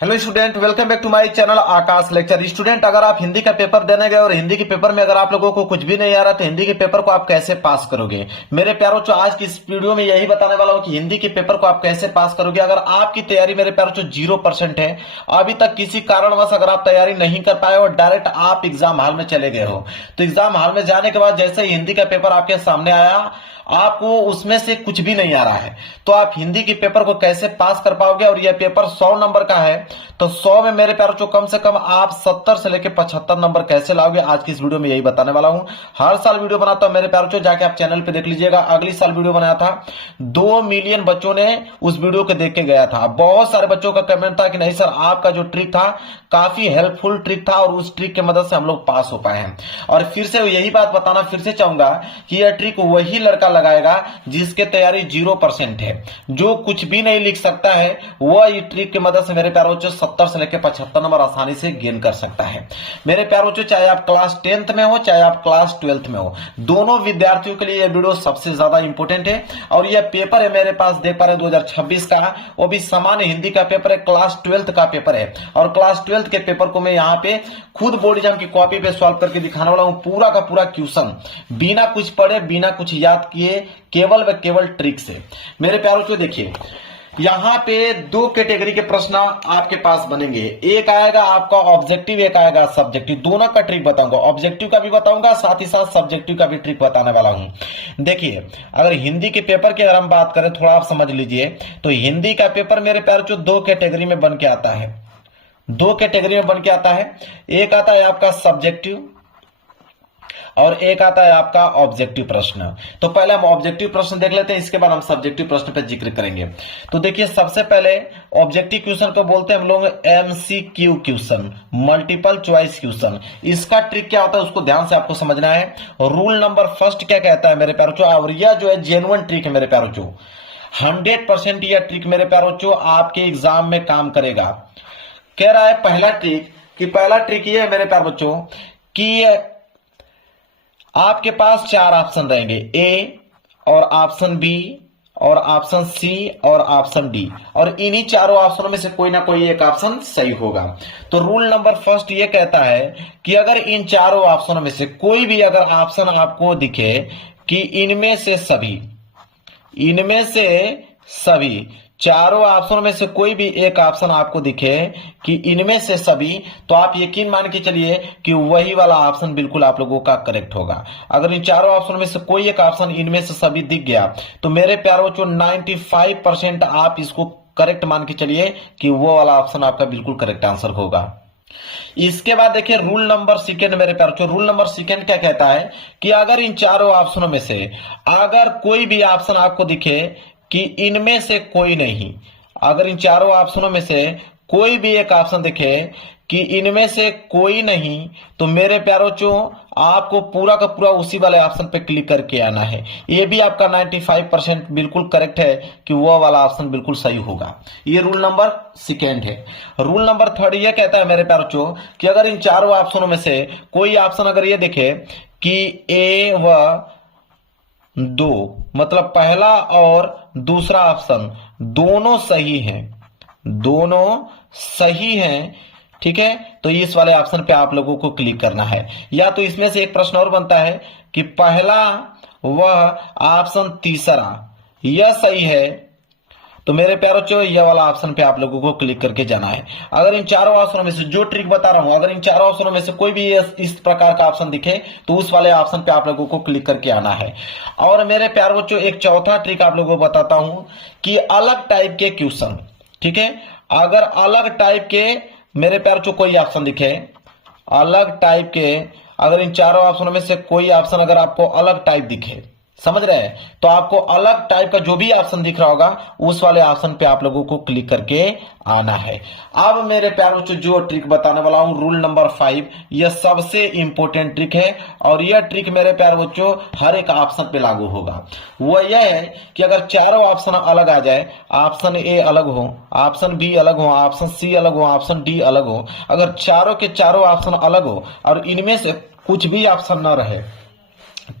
Hello student, welcome back to my channel Akash lecture. Student, अगर आप हिंदी का पेपर देने गए और हिंदी के पेपर में अगर आप लोगों को कुछ भी नहीं आ रहा तो हिंदी के पेपर को आप कैसे पास करोगे। मेरे प्यारों चो आज की इस वीडियो में यही बताने वाला हूं कि हिंदी के पेपर को आप कैसे पास करोगे। अगर आपकी तैयारी मेरे प्यारों चो 0% है, अभी तक किसी कारणवश अगर आप तैयारी नहीं कर पाए और डायरेक्ट आप एग्जाम हॉल में चले गए हो, तो एग्जाम हॉल में जाने के बाद जैसे ही हिंदी का पेपर आपके सामने आया, आपको उसमें से कुछ भी नहीं आ रहा है, तो आप हिंदी के पेपर को कैसे पास कर पाओगे। और यह पेपर 100 नंबर का है, तो 100 में मेरे प्यारों को कम से कम आप 70 से लेकर 75 नंबर कैसे लाओगे, आज की इस वीडियो में यही बताने वाला हूं। हर साल वीडियो बनाता हूं मेरे प्यारों को, जाके आप चैनल पे देख लीजिएगा। अगली साल वीडियो बनाया था, 2 मिलियन बच्चों ने उस वीडियो को देख के गया था। बहुत सारे बच्चों का कमेंट था कि नहीं सर, आपका जो ट्रिक था काफी हेल्पफुल ट्रिक था और उस ट्रिक की मदद से हम लोग पास हो पाए हैं। और फिर से यही बात बताना फिर से चाहूंगा कि यह ट्रिक वही लड़का लगाएगा जिसके तैयारी 0% है, जो कुछ भी नहीं लिख सकता है, वह इस ट्रिक की मदद से मेरे प्यारों को 70 से लेकर 75 नंबर आसानी से गेन कर सकता है। मेरे प्यारों को चाहे आप क्लास 10th में हो चाहे आप क्लास 12th में हो, दोनों विद्यार्थियों के लिए यह वीडियो सबसे ज्यादा इंपॉर्टेंट है। और यह पेपर है मेरे पास, देख पा रहे 2026 का, वो भी सामान्य हिंदी का पेपर है, क्लास 12th का पेपर है। और क्लास 12th के पेपर को मैं यहाँ पे खुद बोर्ड एग्जाम की कॉपी पे सॉल्व करके दिखाने वाला हूं, पूरा का पूरा क्वेश्चन, बिना कुछ पढ़े बिना कुछ याद किए, केवल व केवल ट्रिक से। मेरे प्यारों को देखिए, यहां पे 2 कैटेगरी के प्रश्न आपके पास बनेंगे। एक आएगा आपका ऑब्जेक्टिव, एक आएगा सब्जेक्टिव। दोनों का ट्रिक बताऊंगा, ऑब्जेक्टिव का भी बताऊंगा, साथ ही साथ सब्जेक्टिव का भी ट्रिक बताने वाला हूं। देखिए, अगर हिंदी के पेपर की अगर हम बात करें, थोड़ा आप समझ लीजिए, तो हिंदी का पेपर मेरे प्यारों को 2 कैटेगरी में बन के आता है। 2 कैटेगरी में बन के आता है, एक आता है आपका सब्जेक्टिव और एक आता है आपका ऑब्जेक्टिव प्रश्न। तो पहले हम ऑब्जेक्टिव प्रश्न देख लेते हैं, इसके बाद हम सब्जेक्टिव प्रश्न पे जिक्र करेंगे। तो देखिए, सबसे पहले ऑब्जेक्टिव क्वेश्चन को बोलते हैं हम लोग MCQ question, multiple choice question. इसका ट्रिक क्या होता है उसको ध्यान से आपको समझना है। रूल नंबर फर्स्ट क्या कहता है मेरे प्यारों, और यह जो है जेन्युइन ट्रिक है मेरे प्यारों, 100% यह ट्रिक मेरे प्यारों आपके एग्जाम में काम करेगा। कह रहा है पहला ट्रिक ये है मेरे प्यारे बच्चों कि आपके पास 4 ऑप्शन रहेंगे, ए और ऑप्शन बी और ऑप्शन सी और ऑप्शन डी, और इन्हीं चारों ऑप्शनों में से कोई ना कोई एक ऑप्शन सही होगा। तो रूल नंबर फर्स्ट ये कहता है कि अगर इन चारों ऑप्शनों में से कोई भी अगर ऑप्शन आपको दिखे कि इनमें से सभी चारों ऑप्शन में से कोई भी एक ऑप्शन आपको दिखे कि इनमें से सभी, तो आप यकीन मान के चलिए कि वही वाला ऑप्शन बिल्कुल आप लोगों का करेक्ट होगा। अगर इन चारों ऑप्शन में से कोई एक ऑप्शन इनमें से सभी दिख गया, तो मेरे प्यारों को 95% आप इसको करेक्ट मान के चलिए कि वो वाला ऑप्शन आपका बिल्कुल करेक्ट आंसर होगा। इसके बाद देखिए रूल नंबर सेकंड मेरे प्यारों, रूल नंबर सेकंड क्या कहता है कि अगर इन चारों ऑप्शनों में से अगर कोई भी ऑप्शन आपको दिखे कि इनमें से कोई नहीं, अगर इन चारों ऑप्शनों में से कोई भी एक ऑप्शन दिखे कि इनमें से कोई नहीं, तो मेरे प्यारों आपको पूरा का पूरा उसी वाले ऑप्शन पे क्लिक करके आना है। ये भी आपका 95% बिल्कुल करेक्ट है कि वो वाला ऑप्शन बिल्कुल सही होगा। ये रूल नंबर सेकेंड है। रूल नंबर थर्ड ये कहता है मेरे प्यारों कि अगर इन चारों ऑप्शनों में से कोई ऑप्शन अगर ये दिखे कि ए व 2, मतलब पहला और दूसरा ऑप्शन दोनों सही हैं, ठीक है, तो इस वाले ऑप्शन पे आप लोगों को क्लिक करना है। या तो इसमें से एक प्रश्न और बनता है कि पहला वह ऑप्शन तीसरा यह सही है, तो मेरे प्यारों ये वाला ऑप्शन पे आप लोगों को क्लिक करके जाना है। अगर इन चारों ऑप्शनों में से, जो ट्रिक बता रहा हूं, अगर इन चारों ऑप्शनों में से कोई भी इस प्रकार का ऑप्शन दिखे तो उस वाले ऑप्शन पे आप लोगों को क्लिक करके आना है। और मेरे प्यारे बच्चों एक चौथा ट्रिक आप लोगों को बताता हूं कि अलग टाइप के क्वेश्चन, ठीक है, अगर अलग टाइप के मेरे प्यारे कोई ऑप्शन दिखे, अलग टाइप के, अगर इन चारों ऑप्शनों में से कोई ऑप्शन अगर आपको अलग टाइप दिखे, समझ रहे हैं, तो आपको अलग टाइप का जो भी ऑप्शन दिख रहा होगा उस वाले ऑप्शन पे आप लोगों को क्लिक करके आना है। अब मेरे प्यारों को जो ट्रिक बताने वाला हूं, रूल नंबर 5, यह सबसे इंपॉर्टेंट ट्रिक है और यह ट्रिक मेरे प्यारे बच्चों हर एक ऑप्शन पे लागू होगा। वो यह है कि अगर चारों ऑप्शन अलग आ जाए, ऑप्शन ए अलग हो, ऑप्शन बी अलग हो, ऑप्शन सी अलग हो, ऑप्शन डी अलग हो, अगर चारों के चारों ऑप्शन अलग हो और इनमें से कुछ भी ऑप्शन न रहे,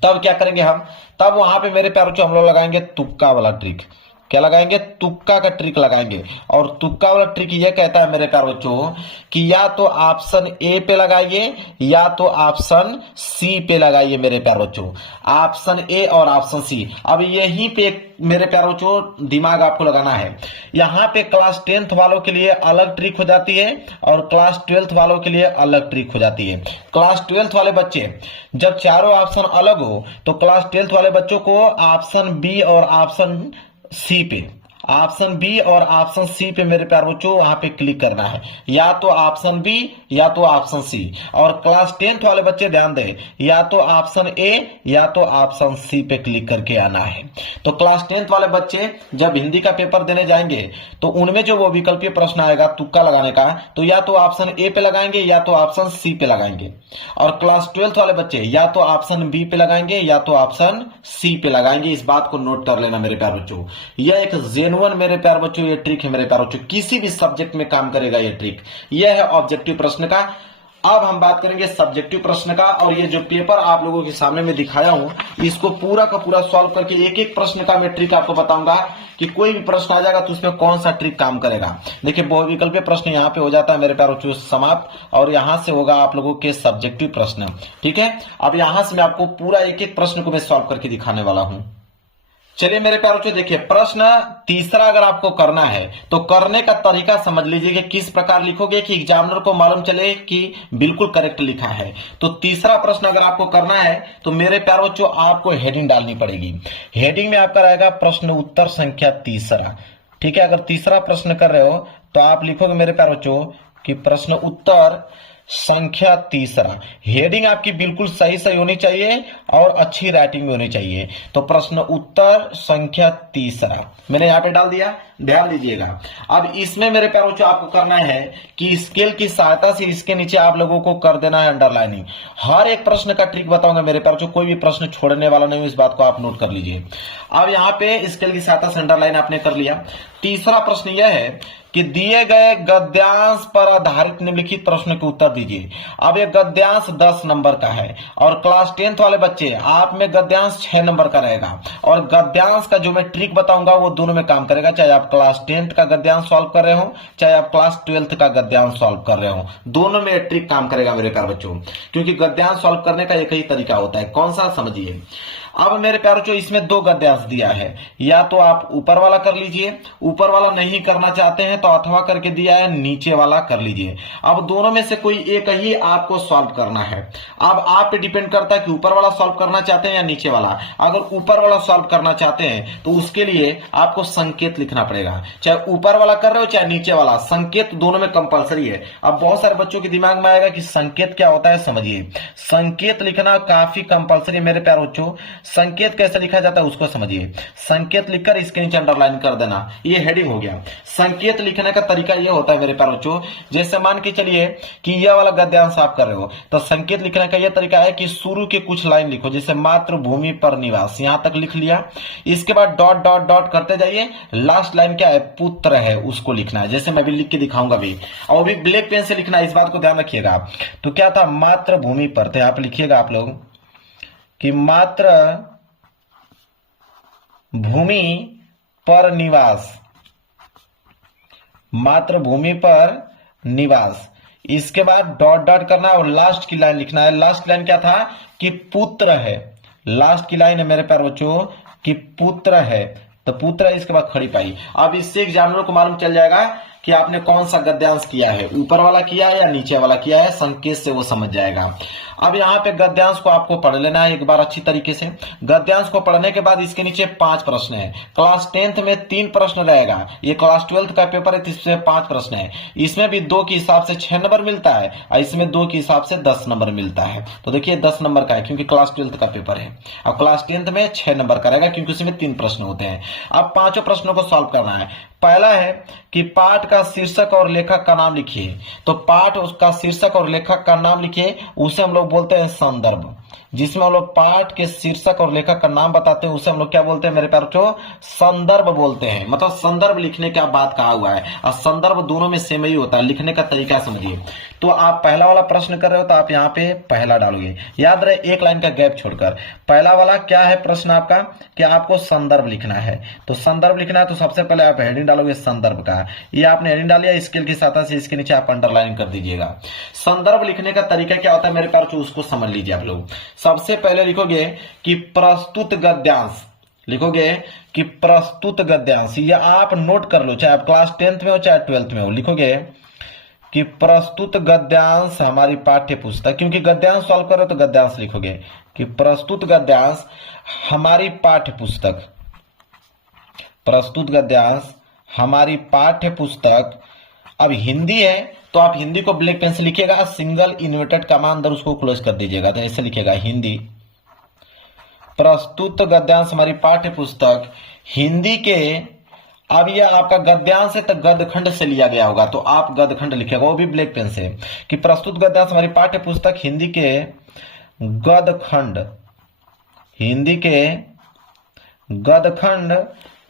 तब क्या करेंगे हम, तब वहां पे मेरे प्यारों हम लोग लगाएंगे तुक्का वाला ट्रिक। क्या लगाएंगे, तुक्का का ट्रिक लगाएंगे। और तुक्का वाला ट्रिक ये कहता है मेरे प्यारे बच्चों कि या तो ऑप्शन ए पे लगाइए या तो ऑप्शन सी पे लगाइए मेरे प्यारे बच्चों, ऑप्शन ए और ऑप्शन सी। अब यहीं पे मेरे प्यारे बच्चों दिमाग आपको लगाना है, यहाँ पे क्लास 10th वालों के लिए अलग ट्रिक हो जाती है और क्लास 12th वालों के लिए अलग ट्रिक हो जाती है। क्लास 12th वाले बच्चे जब चारों ऑप्शन अलग हो तो क्लास 12th वाले बच्चों को ऑप्शन बी और ऑप्शन सी पे, ऑप्शन बी और ऑप्शन सी पे मेरे प्यारे बच्चों वहां पे क्लिक करना है, या तो ऑप्शन बी या तो ऑप्शन सी। और क्लास 10th वाले बच्चे ध्यान दें, या तो ऑप्शन ए या तो ऑप्शन सी पे क्लिक करके आना है। तो क्लास 10th वाले बच्चे जब हिंदी का पेपर देने जाएंगे तो उनमें जो वो विकल्पीय प्रश्न आएगा तुक्का लगाने का, तो या तो ऑप्शन ए पे लगाएंगे या तो ऑप्शन सी पे लगाएंगे। और क्लास 12th वाले बच्चे या तो ऑप्शन बी पे लगाएंगे या तो ऑप्शन सी पे लगाएंगे। इस बात को नोट कर लेना मेरे प्यारे बच्चों, यह एक जेन्युइन मेरे प्यारे बच्चों ये ट्रिक है मेरे प्यारे बच्चों, किसी भी सब्जेक्ट में काम करेगा ये ट्रिक। यह है ऑब्जेक्टिव प्रश्न का। अब हम बात करेंगे सब्जेक्टिव प्रश्न का। और ये जो पेपर आप लोगों के सामने में दिखाया हूं इसको पूरा का पूरा सॉल्व करके एक एक प्रश्न का मैं ट्रिक आपको बताऊंगा कि कोई भी प्रश्न आ जाएगा तो उसमें कौन सा ट्रिक काम करेगा। देखिए बहुविकल्पीय प्रश्न यहाँ पे हो जाता है मेरे प्यारे बच्चों समाप्त, और यहां से होगा आप लोगों के सब्जेक्टिव प्रश्न। ठीक है, अब यहां से मैं आपको पूरा एक एक प्रश्न को मैं सॉल्व करके दिखाने वाला हूं। चलिए मेरे प्यारे बच्चों देखिए, प्रश्न तीसरा अगर आपको करना है तो करने का तरीका समझ लीजिए कि किस प्रकार लिखोगे कि एग्जामिनर को मालूम चले कि बिल्कुल करेक्ट लिखा है। तो तीसरा प्रश्न अगर आपको करना है तो मेरे प्यारे बच्चों आपको हेडिंग डालनी पड़ेगी। हेडिंग में आपका रहेगा प्रश्न उत्तर संख्या तीसरा। ठीक है, अगर तीसरा प्रश्न कर रहे हो तो आप लिखोगे मेरे प्यारे बच्चों कि प्रश्न उत्तर संख्या तीसरा। हेडिंग आपकी बिल्कुल सही सही होनी चाहिए और अच्छी राइटिंग में होनी चाहिए। तो प्रश्न उत्तर संख्या तीसरा मैंने यहां पे डाल दिया, ध्यान दीजिएगा। अब इसमें मेरे प्यारे बच्चों आपको करना है कि स्केल की सहायता से इसके नीचे आप लोगों को कर देना है अंडरलाइनिंग। हर एक प्रश्न का ट्रिक बताऊंगा मेरे प्यारे बच्चों, कोई भी प्रश्न छोड़ने वाला नहीं, इस बात को आप नोट कर लीजिए। अब यहाँ पे स्केल की सहायता से अंडरलाइन आपने कर लिया। तीसरा प्रश्न यह है कि दिए गए गद्यांश पर आधारित निम्नलिखित प्रश्न के उत्तर दीजिए। अब ये गद्यांश 10 नंबर का है और क्लास 10th वाले बच्चे आप में गद्यांश 6 नंबर का रहेगा। और गद्यांश का जो मैं ट्रिक बताऊंगा वो दोनों में काम करेगा, चाहे आप क्लास 10th का गद्यांश सॉल्व कर रहे हो चाहे आप क्लास 12th का गद्यांश सॉल्व कर रहे हो, दोनों में ट्रिक काम करेगा मेरे प्यारे बच्चों, क्योंकि गद्यांश सॉल्व करने का एक ही तरीका होता है। कौन सा, समझिए। अब मेरे प्यारे बच्चों इसमें दो गद्यांश दिया है, या तो आप ऊपर वाला कर लीजिए, ऊपर वाला नहीं करना चाहते हैं तो अथवा करके दिया है नीचे वाला कर लीजिए। अब दोनों में से कोई एक ही आपको सॉल्व करना है। अब आप पे डिपेंड करता है कि ऊपर वाला सॉल्व करना चाहते हैं या नीचे वाला। अगर ऊपर वाला सॉल्व करना चाहते हैं तो उसके लिए आपको संकेत लिखना पड़ेगा, चाहे ऊपर वाला कर रहे हो चाहे नीचे वाला, संकेत दोनों में कंपलसरी है। अब बहुत सारे बच्चों के दिमाग में आएगा कि संकेत क्या होता है, समझिए। संकेत लिखना काफी कंपलसरी मेरे प्यारे बच्चों। संकेत कैसे लिखा जाता है उसको समझिए। संकेत लिखकर इसके नीचे अंडरलाइन कर देना, ये हेडिंग हो गया। संकेत लिखने का तरीका ये होता है मेरे प्यारे बच्चों, जैसे मान के चलिए कि यह वाला गद्यांश आप कर रहे हो तो संकेत लिखने का यह तरीका है कि शुरू के कुछ लाइन लिखो, जैसे मातृभूमि पर निवास, यहां तक लिख लिया। इसके बाद डॉट डॉट डॉट करते जाइए, लास्ट लाइन क्या है, पुत्र है, उसको लिखना है। जैसे मैं भी लिख के दिखाऊंगा भी, और भी ब्लैक पेन से लिखना है, इस बात को ध्यान रखिएगा। तो क्या था, मातृभूमि पर, तो यहां पर लिखिएगा आप लोग कि मातृ भूमि पर निवास, मातृभूमि पर निवास। इसके बाद डॉट डॉट करना है और लास्ट की लाइन लिखना है। लास्ट लाइन क्या था कि पुत्र है, लास्ट की लाइन है मेरे प्यारे बच्चों कि पुत्र है, तो पुत्र है, इसके बाद खड़ी पाई। अब इससे एग्जामिनर को मालूम चल जाएगा कि आपने कौन सा गद्यांश किया है, ऊपर वाला किया है या नीचे वाला किया है, संकेत से वो समझ जाएगा। अब यहाँ पे गद्यांश को आपको पढ़ लेना है एक बार अच्छी तरीके से। गद्यांश को पढ़ने के बाद इसके नीचे 5 प्रश्न है। क्लास 10th में 3 प्रश्न रहेगा, ये क्लास 12th का पेपर है, इसमें 5 प्रश्न है। इसमें भी 2 के हिसाब से 6 नंबर मिलता है और इसमें 2 के हिसाब से 10 नंबर मिलता है। तो देखिए 10 नंबर का है क्योंकि क्लास 12th का पेपर है, और क्लास 10th में 6 नंबर का रहेगा क्योंकि उसमें 3 प्रश्न होते हैं। अब 5 प्रश्नों को सॉल्व करना है। पहला है कि पाठ का शीर्षक और लेखक का नाम लिखिए। तो पाठ उसका शीर्षक और लेखक का नाम लिखिए, उसे हम लोग बोलते हैं संदर्भ। जिसमें हम लोग पाठ के शीर्षक और लेखक का नाम बताते हैं, उसे हम लोग क्या बोलते हैं मेरे प्यारे बच्चों, संदर्भ बोलते हैं। मतलब संदर्भ लिखने का बात कहा हुआ है, और संदर्भ दोनों में सेम ही होता है। लिखने का तरीका समझिए। तो आप पहला वाला प्रश्न कर रहे हो तो आप यहाँ पे पहला डालोगे, याद रहे एक लाइन का गैप छोड़कर। पहला वाला क्या है प्रश्न आपका, कि आपको संदर्भ लिखना है। तो संदर्भ लिखना है तो सबसे पहले आप हेडिंग डालोगे संदर्भ का। ये आपने हेडिंग डालिया, स्केल की सहायता से इसके नीचे आप अंडरलाइन कर दीजिएगा। संदर्भ लिखने का तरीका क्या होता है मेरे प्यारे बच्चों, उसको समझ लीजिए आप लोग। सबसे पहले लिखोगे कि प्रस्तुत गद्यांश, लिखोगे कि प्रस्तुत गद्यांश। ये आप नोट कर लो, चाहे आप क्लास 10th में हो चाहे 12th में हो। लिखोगे कि प्रस्तुत गद्यांश हमारी पाठ्य पुस्तक, क्योंकि गद्यांश सॉल्व करो तो गद्यांश लिखोगे कि प्रस्तुत गद्यांश हमारी पाठ्य पुस्तक, प्रस्तुत गद्यांश हमारी पाठ्य पुस्तक। अब हिंदी है तो आप हिंदी को ब्लैक पेन से लिखिएगा, सिंगल इन्वर्टेड कमा अंदर उसको क्लोज कर दीजिएगा, तो ऐसे लिखिएगा हिंदी प्रस्तुत गद्यांश हमारी पाठ्य पुस्तक हिंदी के। अब ये आपका गद्यांश है तो गदखंड से लिया गया होगा, तो आप गदखंड लिखिएगा, वो भी ब्लैक पेन से, कि प्रस्तुत गद्यांश हमारी पाठ्य पुस्तक हिंदी के गदखंड, हिंदी के गदखंड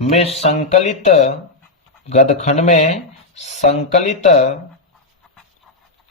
में संकलित, गदखंड में संकलित,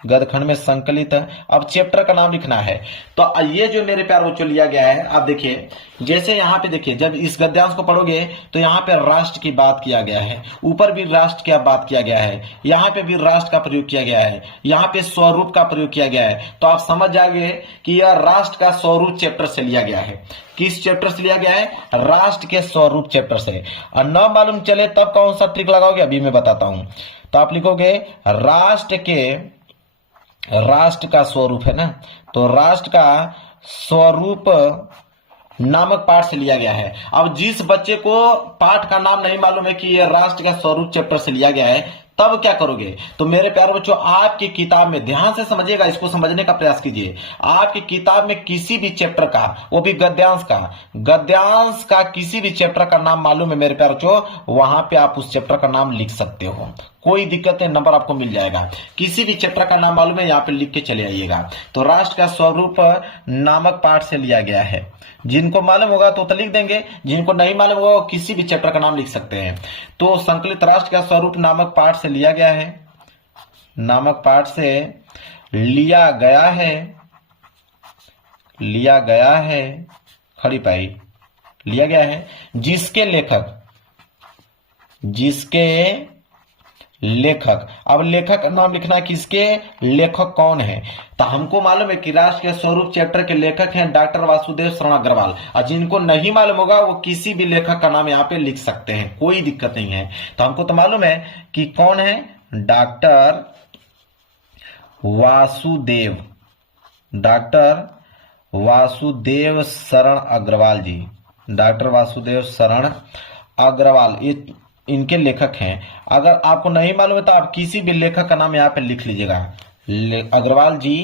गदखंड में संकलित। अब चैप्टर का नाम लिखना है। तो ये जो मेरे प्यारे बच्चों लिया गया है, आप देखिए जैसे यहाँ पे देखिए, जब इस गद्यांश को पढ़ोगे तो यहाँ पे राष्ट्र की बात किया गया है, ऊपर भी राष्ट्र की बात किया गया है, यहाँ पे भी राष्ट्र का प्रयोग किया गया है, यहाँ पे स्वरूप का प्रयोग किया गया है। तो आप समझ जाएंगे कि यह राष्ट्र का स्वरूप चैप्टर से लिया गया है। किस चैप्टर से लिया गया है, राष्ट्र के स्वरूप चैप्टर से। और न मालूम चले तब कौन सा ट्रिक लगाओगे, अभी मैं बताता हूं। तो आप लिखोगे राष्ट्र के, राष्ट्र का स्वरूप है ना, तो राष्ट्र का स्वरूप नामक पाठ से लिया गया है। अब जिस बच्चे को पाठ का नाम नहीं मालूम है कि यह राष्ट्र का स्वरूप चैप्टर से लिया गया है, तब क्या करोगे, तो मेरे प्यारे बच्चों आपकी किताब में ध्यान से समझिएगा, इसको समझने का प्रयास कीजिए। आपकी किताब में किसी भी चैप्टर का, वो भी गद्यांश का, गद्यांश का किसी भी चैप्टर का नाम मालूम है मेरे प्यारे बच्चों, वहां पे आप उस चैप्टर का नाम लिख सकते हो, कोई दिक्कत नहीं, नंबर आपको मिल जाएगा। किसी भी चैप्टर का नाम मालूम है यहाँ पे लिख के चले आइएगा। तो राष्ट्र का स्वरूप नामक पाठ से लिया गया है। जिनको मालूम होगा तो लिख देंगे, जिनको नहीं मालूम होगा वो किसी भी चैप्टर का नाम लिख सकते हैं। तो संकलित राष्ट्र का स्वरूप नामक पाठ से लिया गया है, नामक पाठ से लिया गया है, लिया गया है, खड़ी पाई, लिया गया है, जिसके लेखक, जिसके लेखक। अब लेखक का नाम लिखना है, किसके लेखक कौन है, तो हमको मालूम है कि राष्ट्र के स्वरूप चैप्टर के लेखक हैं डॉक्टर वासुदेव शरण अग्रवाल। और जिनको नहीं मालूम होगा वो किसी भी लेखक का नाम यहाँ पे लिख सकते हैं, कोई दिक्कत नहीं है। तो हमको तो मालूम है कि कौन है, डॉक्टर वासुदेव, डॉक्टर वासुदेव शरण अग्रवाल जी, डॉक्टर वासुदेव शरण अग्रवाल, ये इनके लेखक हैं। अगर आपको नहीं मालूम है तो आप किसी भी लेखक का नाम यहाँ पे लिख लीजिएगा, अग्रवाल जी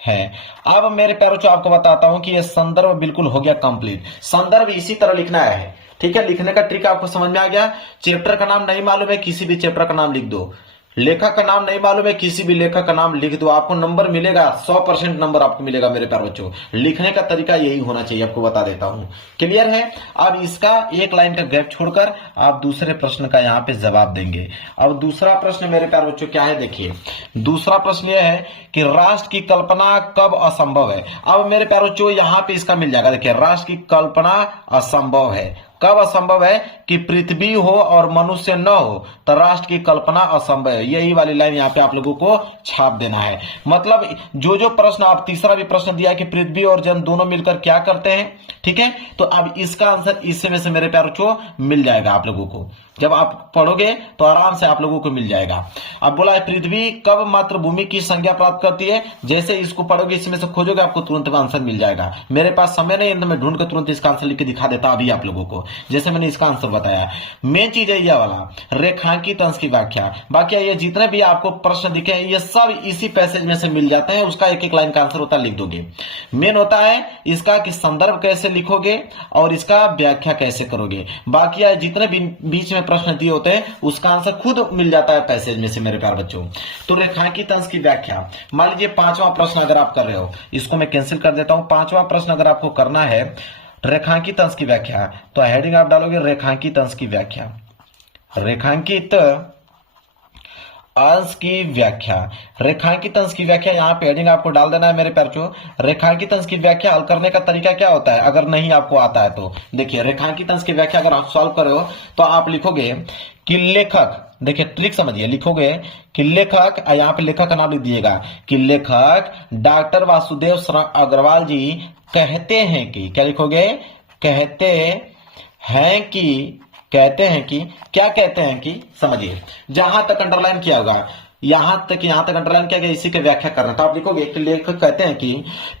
है। अब मेरे प्यारों को आपको बताता हूं कि ये संदर्भ बिल्कुल हो गया कंप्लीट। संदर्भ इसी तरह लिखना है, ठीक है। लिखने का ट्रिक आपको समझ में आ गया। चैप्टर का नाम नहीं मालूम है, किसी भी चैप्टर का नाम लिख दो। लेखक का नाम नहीं मालूम है, किसी भी लेखक का नाम लिख दो, आपको नंबर मिलेगा, 100% नंबर आपको मिलेगा मेरे प्यारे बच्चों। लिखने का तरीका यही होना चाहिए, आपको बता देता हूं। क्लियर है। अब इसका एक लाइन का गैप छोड़कर आप दूसरे प्रश्न का यहाँ पे जवाब देंगे। अब दूसरा प्रश्न मेरे प्यारे बच्चों क्या है, देखिए दूसरा प्रश्न यह है कि राष्ट्र की कल्पना कब असंभव है। अब मेरे प्यारे बच्चों यहाँ पे इसका मिल जाएगा, देखिए राष्ट्र की कल्पना असंभव है। कब असंभव है, कि पृथ्वी हो और मनुष्य न हो तो राष्ट्र की कल्पना असंभव है। यही वाली लाइन यहाँ पे आप लोगों को छाप देना है। मतलब जो जो प्रश्न आप, तीसरा भी प्रश्न दिया है कि पृथ्वी और जन दोनों मिलकर क्या करते हैं, ठीक है। तो अब इसका आंसर इससे में से मेरे प्यारों को मिल जाएगा आप लोगों को, जब आप पढ़ोगे तो आराम से आप लोगों को मिल जाएगा। अब बोला है पृथ्वी कब मातृभूमि की संज्ञा प्राप्त करती है। जैसे इसको पढ़ोगे इसमें से खोजोगे आपको तुरंत आंसर मिल जाएगा। मेरे पास समय नहीं है तो मैं ढूंढ कर तुरंत इसका आंसर लिख के दिखा देता अभी आप लोगों को। जैसे मैंने इसका आंसर बताया। मेन चीज है यह वाला रेखांकित अंश की व्याख्या। बाकी ये जितने भी आपको प्रश्न दिखे हैं ये सब इसी पैसेज में से मिल जाते हैं, उसका एक एक लाइन का आंसर होता है, लिख दोगे। मेन होता है इसका कि संदर्भ कैसे लिखोगे और इसका व्याख्या कैसे करोगे। बाकी जितने भी बीच में प्रश्न दिए होते हैं उसका आंसर खुद मिल जाता है पैसेज में से मेरे प्यारे बच्चों। तो रेखांकित अंश की व्याख्या, मान लीजिए पांचवा प्रश्न अगर आप कर रहे हो, इसको मैं कैंसिल कर देता हूं। पांचवा प्रश्न अगर आपको करना है रेखांकित अंश की व्याख्या, तो हेडिंग आप डालोगे रेखांकित अंश की व्याख्या। रेखांकित अंश की व्याख्या, रेखांकित अंश की व्याख्या यहां पे हेडिंग आपको डाल देना है मेरे प्यारे बच्चों। रेखांकित अंश की व्याख्या हल करने का तरीका क्या होता है अगर नहीं आपको आता है तो देखिए, रेखांकित अंश की व्याख्या अगर आप सॉल्व कर रहे हो तो आप लिखोगे कि लेखक, देखिए ट्रिक समझिए, लिखोगे कि लेखक, यहाँ पे लेखक का नाम लिख दीजिएगा कि लेखक डॉक्टर वासुदेव शरण अग्रवाल जी कहते हैं कि, क्या लिखोगे, कहते हैं कि, कहते हैं कि, क्या कहते हैं कि, समझिए जहां तक अंडरलाइन किया होगा यहां तक अंडरलाइन किया गया, इसी की व्याख्या करना। तो आप लिखोगे कि लेखक कहते हैं कि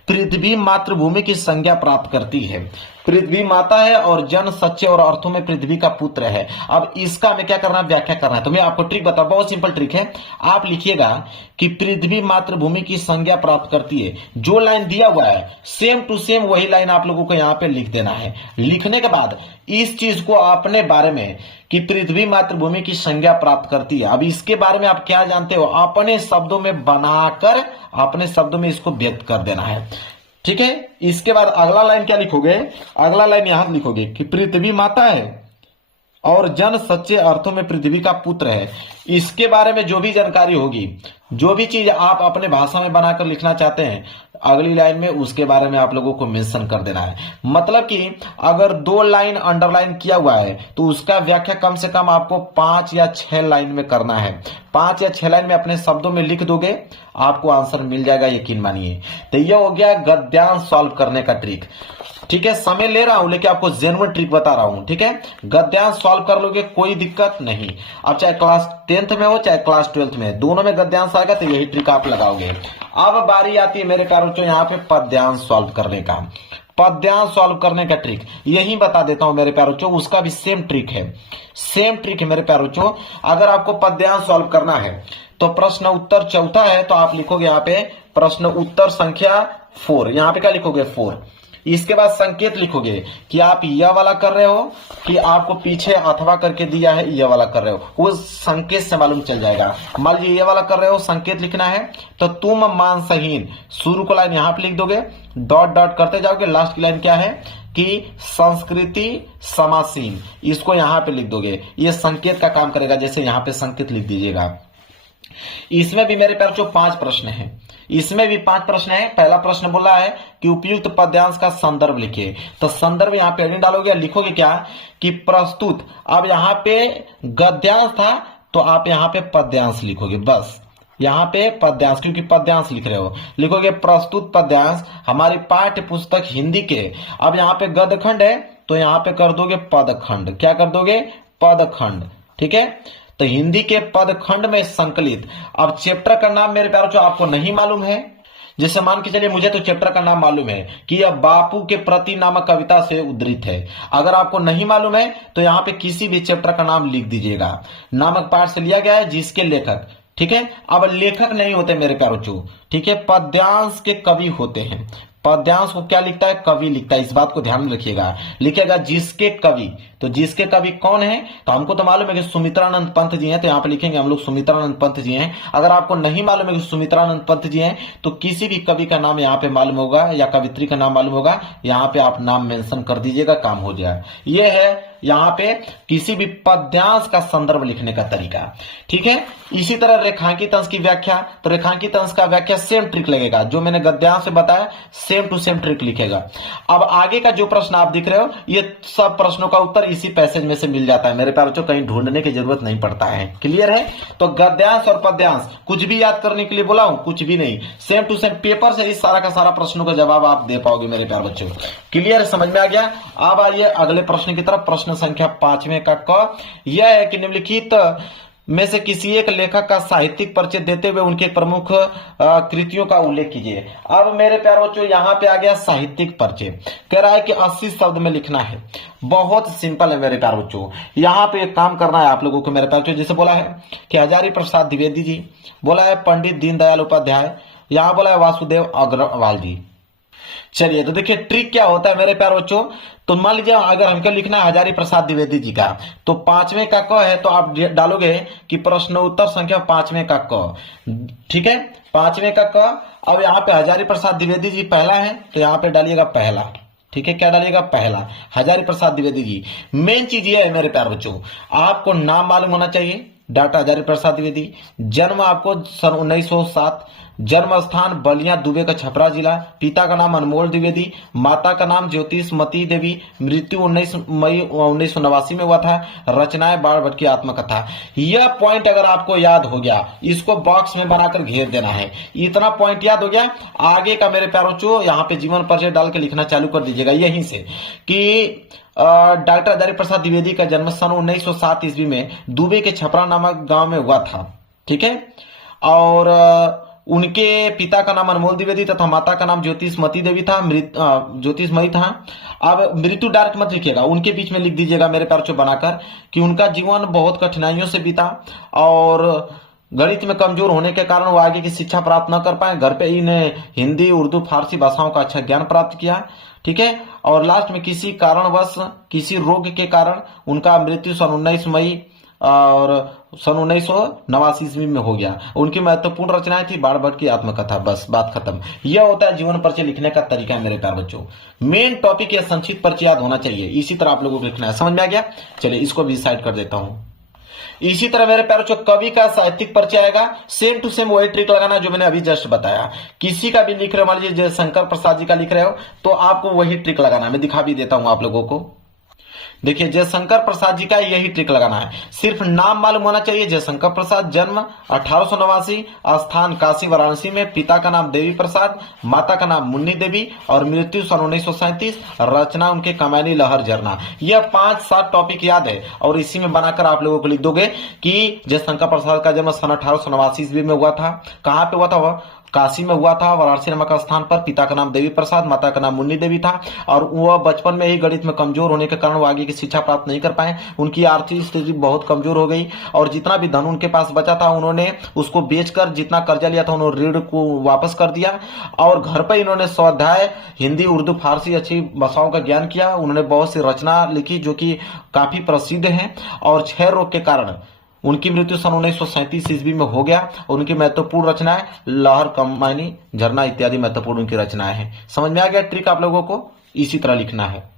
पृथ्वी मातृभूमि की संज्ञा प्राप्त करती है। पृथ्वी माता है और जन सच्चे और अर्थों में पृथ्वी का पुत्र है। अब इसका हमें क्या करना है, व्याख्या करना है। तो मैं आपको ट्रिक बताऊं, बहुत सिंपल ट्रिक है। आप लिखिएगा कि पृथ्वी मातृभूमि की संज्ञा प्राप्त करती है। जो लाइन दिया हुआ है सेम टू सेम वही लाइन आप लोगों को यहां पे लिख देना है। लिखने के बाद इस चीज को अपने बारे में कि पृथ्वी मातृभूमि की संज्ञा प्राप्त करती है, अब इसके बारे में आप क्या जानते हो अपने शब्दों में बनाकर अपने शब्दों में इसको व्यक्त कर देना है। ठीक है, इसके बाद अगला लाइन क्या लिखोगे, अगला लाइन यहां लिखोगे कि पृथ्वी माता है और जन सच्चे अर्थों में पृथ्वी का पुत्र है। इसके बारे में जो भी जानकारी होगी, जो भी चीज आप अपने भाषा में बनाकर लिखना चाहते हैं अगली लाइन में उसके बारे में आप लोगों को मेंशन कर देना है। मतलब कि अगर 2 लाइन अंडरलाइन किया हुआ है तो उसका व्याख्या कम से कम आपको 5 या 6 लाइन में करना है। 5 या 6 लाइन में अपने शब्दों में लिख दोगे, आपको आंसर मिल जाएगा, यकीन मानिए। तो यह हो गया गद्यांश सॉल्व करने का ट्रिक। ठीक है, समय ले रहा हूं लेकिन आपको जेन्युइन ट्रिक बता रहा हूं। ठीक है, गद्यांश सॉल्व कर लोगे, कोई दिक्कत नहीं। अब चाहे क्लास 10th में हो चाहे क्लास 12th में, दोनों में गद्यांश आएगा तो यही ट्रिक आप लगाओगे। अब बारी आती है मेरे प्यारे बच्चों यहाँ पे पद्यांश सॉल्व करने का। पद्यांश सॉल्व करने का ट्रिक यही बता देता हूं मेरे प्यारे बच्चों, उसका भी सेम ट्रिक है, सेम ट्रिक है मेरे प्यारे बच्चों। अगर आपको पद्यांश सॉल्व करना है तो प्रश्न उत्तर चौथा है, तो आप लिखोगे यहाँ पे प्रश्न उत्तर संख्या 4। यहाँ पे क्या लिखोगे 4। इसके बाद संकेत लिखोगे कि आप यह वाला कर रहे हो कि आपको पीछे अथवा करके दिया है यह वाला कर रहे हो, वो संकेत से मालूम चल जाएगा। मान लीजिए यह वाला कर रहे हो, संकेत लिखना है तो तुम मानसहीन, शुरू को लाइन यहां पे लिख दोगे, डॉट डॉट करते जाओगे, लास्ट की लाइन क्या है कि संस्कृति समासीन, इसको यहां पे लिख दोगे। ये संकेत का काम करेगा, जैसे यहां पे संकेत लिख दीजिएगा। इसमें भी मेरे प्यारे बच्चों 5 प्रश्न हैं, इसमें भी 5 प्रश्न है। पहला प्रश्न बोला है कि उपयुक्त पद्यांश का संदर्भ लिखिए, तो संदर्भ यहाँ पे हेडिंग डालोगे, लिखोगे क्या कि प्रस्तुत। अब यहाँ पे गद्यांश था तो आप यहाँ पे पद्यांश लिखोगे, बस यहाँ पे पद्यांश, क्योंकि पद्यांश लिख रहे हो, लिखोगे प्रस्तुत पद्यांश हमारी पाठ्य पुस्तक हिंदी के। अब यहाँ पे गद्यखंड है तो यहाँ पे कर दोगे पदखंड, क्या कर दोगे पदखंड। ठीक है, तो हिंदी के पदखंड में संकलित। अब चैप्टर का नाम मेरे प्यारे बच्चों आपको नहीं मालूम है, जैसे मान के चलिए मुझे तो चैप्टर का नाम मालूम है कि यह बापू के प्रति नामक कविता से उद्धृत है। अगर आपको नहीं मालूम है तो यहाँ पे किसी भी चैप्टर का नाम लिख दीजिएगा, नामक पाठ से लिया गया है जिसके लेखक। ठीक है, अब लेखक नहीं होते मेरे प्यारे बच्चों, ठीक है, पद्यांश के कवि होते हैं। पद्यांश को क्या लिखता है, कवि लिखता है, इस बात को ध्यान में रखिएगा। लिखेगा जिसके कवि, तो जिसके कवि कौन है, तो हमको तो मालूम है कि सुमित्रानंद पंत जी हैं, तो यहाँ पे लिखेंगे हम लोग सुमित्रानंद पंत जी हैं। अगर आपको नहीं मालूम है कि सुमित्रानंद पंत जी हैं तो किसी भी कवि का नाम यहाँ पे मालूम होगा या कवित्री का नाम मालूम होगा, यहाँ पे आप नाम मेंशन कर दीजिएगा, काम हो जाए। ये है यहाँ पे किसी भी पद्यांश का संदर्भ लिखने का तरीका। ठीक है, इसी तरह रेखांकित अंश की व्याख्या, तो रेखांकित अंश का व्याख्या सेम ट्रिक लगेगा, जो मैंने गद्यांश से बताया सेम टू सेम ट्रिक लिखेगा। अब आगे का जो प्रश्न आप दिख रहे हो ये सब प्रश्नों का उत्तर इसी पैसेज में से मिल जाता है मेरे प्यारे बच्चों, कहीं ढूंढने की जरूरत नहीं पड़ता है। क्लियर है, तो गद्यांश और पद्यांश कुछ भी याद करने के लिए बोला हूं, कुछ भी नहीं, सेम टू सेम पेपर से ही सारा का सारा प्रश्नों का जवाब आप दे पाओगे मेरे प्यारे बच्चों। क्लियर, समझ में आ गया। अब आइए अगले प्रश्न की तरफ, प्रश्न संख्या 5वें का क, यह है कि निम्नलिखित में से किसी एक लेखक का साहित्यिक परिचय देते हुए उनके प्रमुख कृतियों का उल्लेख कीजिए। अब मेरे प्यारे बच्चों यहाँ पे आ गया साहित्यिक परिचय, कह रहा है कि 80 शब्द में लिखना है। बहुत सिंपल है मेरे प्यारे बच्चों, यहाँ पे एक काम करना है आप लोगों को मेरे प्यारे बच्चों। जैसे बोला है कि हजारी प्रसाद द्विवेदी जी, बोला है पंडित दीनदयाल उपाध्याय, यहाँ बोला है वासुदेव अग्रवाल जी। चलिए तो देखिए ट्रिक क्या होता है मेरे प्यारे बच्चों। तो मान लीजिए अगर हमको लिखना है हजारी प्रसाद द्विवेदी जी का, तो 5वें का क है तो आप डालोगे कि प्रश्नोत्तर संख्या 5वें का क, ठीक है, 5वें का क। अब यहाँ पे हजारी प्रसाद द्विवेदी जी पहला है तो यहाँ पे डालिएगा पहला, ठीक है, क्या डालिएगा पहला, हजारी प्रसाद द्विवेदी जी। मेन चीज ये है मेरे प्यारे बच्चों, आपको नाम मालूम होना चाहिए, डॉक्टर हजारी प्रसाद द्विवेदी। जन्म आपको सन 1907, जन्म स्थान बलिया दुबे का छपरा जिला, पिता का नाम अनमोल द्विवेदी, माता का नाम ज्योतिषमती देवी, मृत्यु 19 मई 1989 में हुआ था, रचनाएं बाण भट्ट की आत्मकथा। यह पॉइंट अगर आपको याद हो गया, इसको बॉक्स में बनाकर घेर देना है। इतना पॉइंट याद हो गया, आगे का मेरे प्यारों चो यहाँ पे जीवन परिचय डाल के लिखना चालू कर दीजिएगा यहीं से कि डॉक्टर हजारी प्रसाद द्विवेदी का जन्म सन 1907 ईस्वी में दुबे के छपरा नामक गांव में हुआ था, ठीक है, और उनके पिता का नाम अनमोल द्विवेदी तथा माता का नाम ज्योतिषमती देवी था, ज्योतिषमयी था। अब मृत्यु डायरेक्ट मत लिखिएगा, उनके बीच में लिख दीजिएगा मेरे प्यार बनाकर कि उनका जीवन बहुत कठिनाइयों से बीता और गणित में कमजोर होने के कारण वो आगे की शिक्षा प्राप्त न कर पाए। घर पे ही इन्हें हिंदी, उर्दू, फारसी भाषाओं का अच्छा ज्ञान प्राप्त किया, ठीक है, और लास्ट में किसी कारणवश, किसी रोग के कारण उनका मृत्यु सन 19 मई और सन 1989 ईस्वी में हो गया। उनकी महत्वपूर्ण रचनाएं थी बाण भट्ट की आत्मकथा। बस बात खत्म। यह होता है जीवन परिचय लिखने का तरीका है मेरे प्यार बच्चों। मेन टॉपिक या संक्षिप्त परिचय याद होना चाहिए, इसी तरह आप लोगों को लिखना है। समझ में आ गया? चलिए इसको भी साइड कर देता हूं। इसी तरह मेरे प्यारे बच्चों कवि का साहित्यिक परिचय आएगा, सेम टू सेम वही ट्रिक लगाना जो मैंने अभी जस्ट बताया। किसी का भी लिख रहे हो, मान लीजिए शंकर प्रसाद जी का लिख रहे हो तो आपको वही ट्रिक लगाना। मैं दिखा भी देता हूं आप लोगों को। देखिए जयशंकर प्रसाद जी का यही ट्रिक लगाना है, सिर्फ नाम मालूम होना चाहिए। जयशंकर प्रसाद, जन्म 1889, स्थान काशी वाराणसी में, पिता का नाम देवी प्रसाद, माता का नाम मुन्नी देवी और मृत्यु सन 1937, रचना उनके कमैनी लहर झरना। यह 5-7 टॉपिक याद है और इसी में बनाकर आप लोगों को लिख दोगे कि जयशंकर प्रसाद का जन्म सन 1889 ईस्वी में हुआ था। कहां पे हुआ था? वह काशी में हुआ था, वाराणसी नामक स्थान पर। पिता का नाम देवी प्रसाद, माता का नाम मुन्नी देवी था और वह बचपन में ही गणित में कमजोर होने के कारण वो आगे की शिक्षा प्राप्त नहीं कर पाए। उनकी आर्थिक स्थिति बहुत कमजोर हो गई और जितना भी धन उनके पास बचा था उन्होंने उसको बेचकर जितना कर्जा लिया था उन्होंने ऋण को वापस कर दिया और घर पर इन्होंने स्वाध्याय हिंदी, उर्दू, फारसी अच्छी भाषाओं का ज्ञान किया। उन्होंने बहुत सी रचना लिखी जो कि काफी प्रसिद्ध है और क्षय रोग के कारण उनकी मृत्यु सन 1937 ईस्वी में हो गया। उनकी महत्वपूर्ण रचनाएं लहर, कमैनी, झरना इत्यादि महत्वपूर्ण उनकी रचनाएं हैं। समझ में आ गया ट्रिक? आप लोगों को इसी तरह लिखना है।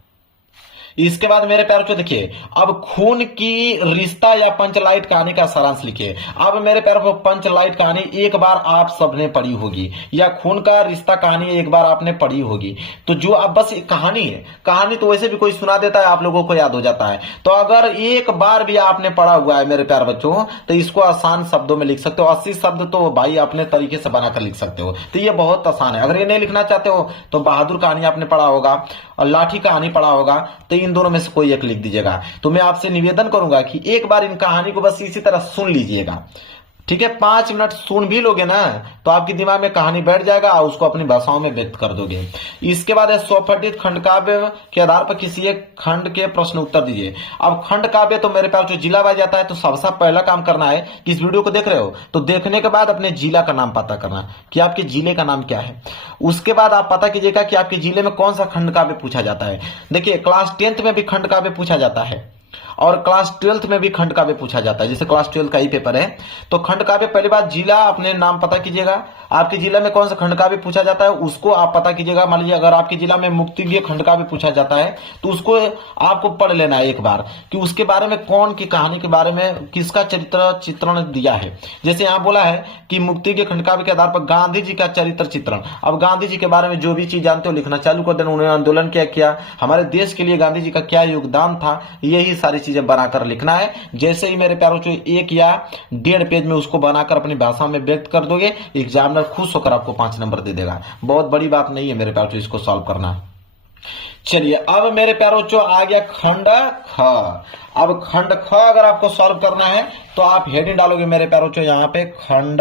इसके बाद मेरे प्यार को देखिए, अब खून की रिश्ता या पंचलाइट कहानी का सारांश लिखिए। अब मेरे प्यार को पंचलाइट कहानी एक बार आप सबने पढ़ी होगी या खून का रिश्ता कहानी एक बार आपने पढ़ी होगी। तो जो अब बस कहानी है, कहानी तो वैसे भी कोई सुना देता है, आप लोगों को याद हो जाता है। तो अगर एक बार भी आपने पढ़ा हुआ है मेरे प्यार बच्चों तो इसको आसान शब्दों में लिख सकते हो। 80 शब्द तो भाई अपने तरीके से बनाकर लिख सकते हो, तो ये बहुत आसान है। अगर ये नहीं लिखना चाहते हो तो बहादुर कहानी आपने पढ़ा होगा और लाठी कहानी पढ़ा होगा, तो इन दोनों में से कोई एक लिख दीजिएगा। तो मैं आपसे निवेदन करूंगा कि एक बार इन कहानी को बस इसी तरह सुन लीजिएगा, ठीक है? 5 मिनट सुन भी लोगे ना तो आपके दिमाग में कहानी बैठ जाएगा और उसको अपनी भाषाओं में व्यक्त कर दोगे। इसके बाद है स्वपठित खंड काव्य के आधार पर किसी एक खंड के प्रश्न उत्तर दीजिए। अब खंड काव्य तो मेरे पास जो जिला वाइज आता है, तो सबसे पहला काम करना है कि इस वीडियो को देख रहे हो तो देखने के बाद अपने जिला का नाम पता करना कि आपके जिले का नाम क्या है। उसके बाद आप पता कीजिएगा कि आपके जिले में कौन सा खंड काव्य पूछा जाता है। देखिए क्लास 10th में भी खंड काव्य पूछा जाता है और क्लास 12th में भी खंड काव्य पूछा जाता है। जैसे क्लास 12 का ही पेपर है तो खंड काव्य पहली बात जिला अपने नाम पता कीजिएगा। आपके जिला में कौन सा खंड काव्य पूछा जाता है उसको आप पता कीजिएगा। मान लीजिए अगर आपके जिला में मुक्तिज्ञ खंड काव्य पूछा जाता है तो उसको आपको पढ़ लेना है एक बार कि उसके बारे में कौन की कहानी के बारे में किसका चरित्र चित्रण दिया है। जैसे यहाँ बोला है कि मुक्तिज्ञ खंड काव्य के आधार पर गांधी जी का चरित्र चित्रण। अब गांधी जी के बारे में जो भी चीज जानते हो लिखना चालू कर देना। उन्होंने आंदोलन क्या किया, हमारे देश के लिए गांधी जी का क्या योगदान था, यही सारी चीजें बनाकर लिखना है। जैसे ही मेरे प्यारों को 1 या 1.5 पेज में उसको बनाकर अपनी भाषा में व्यक्त कर दोगे, एग्जामिनर खुश होकर आपको 5 नंबर दे देगा। बहुत बड़ी बात नहीं है मेरे प्यारों, इसको सॉल्व करना। चलिए अब मेरे प्यारो बच्चों आ गया खंड ख। अब खंड ख अगर आपको सॉल्व करना है तो आप हेडिंग डालोगे मेरे प्यारो बच्चों यहाँ पे खंड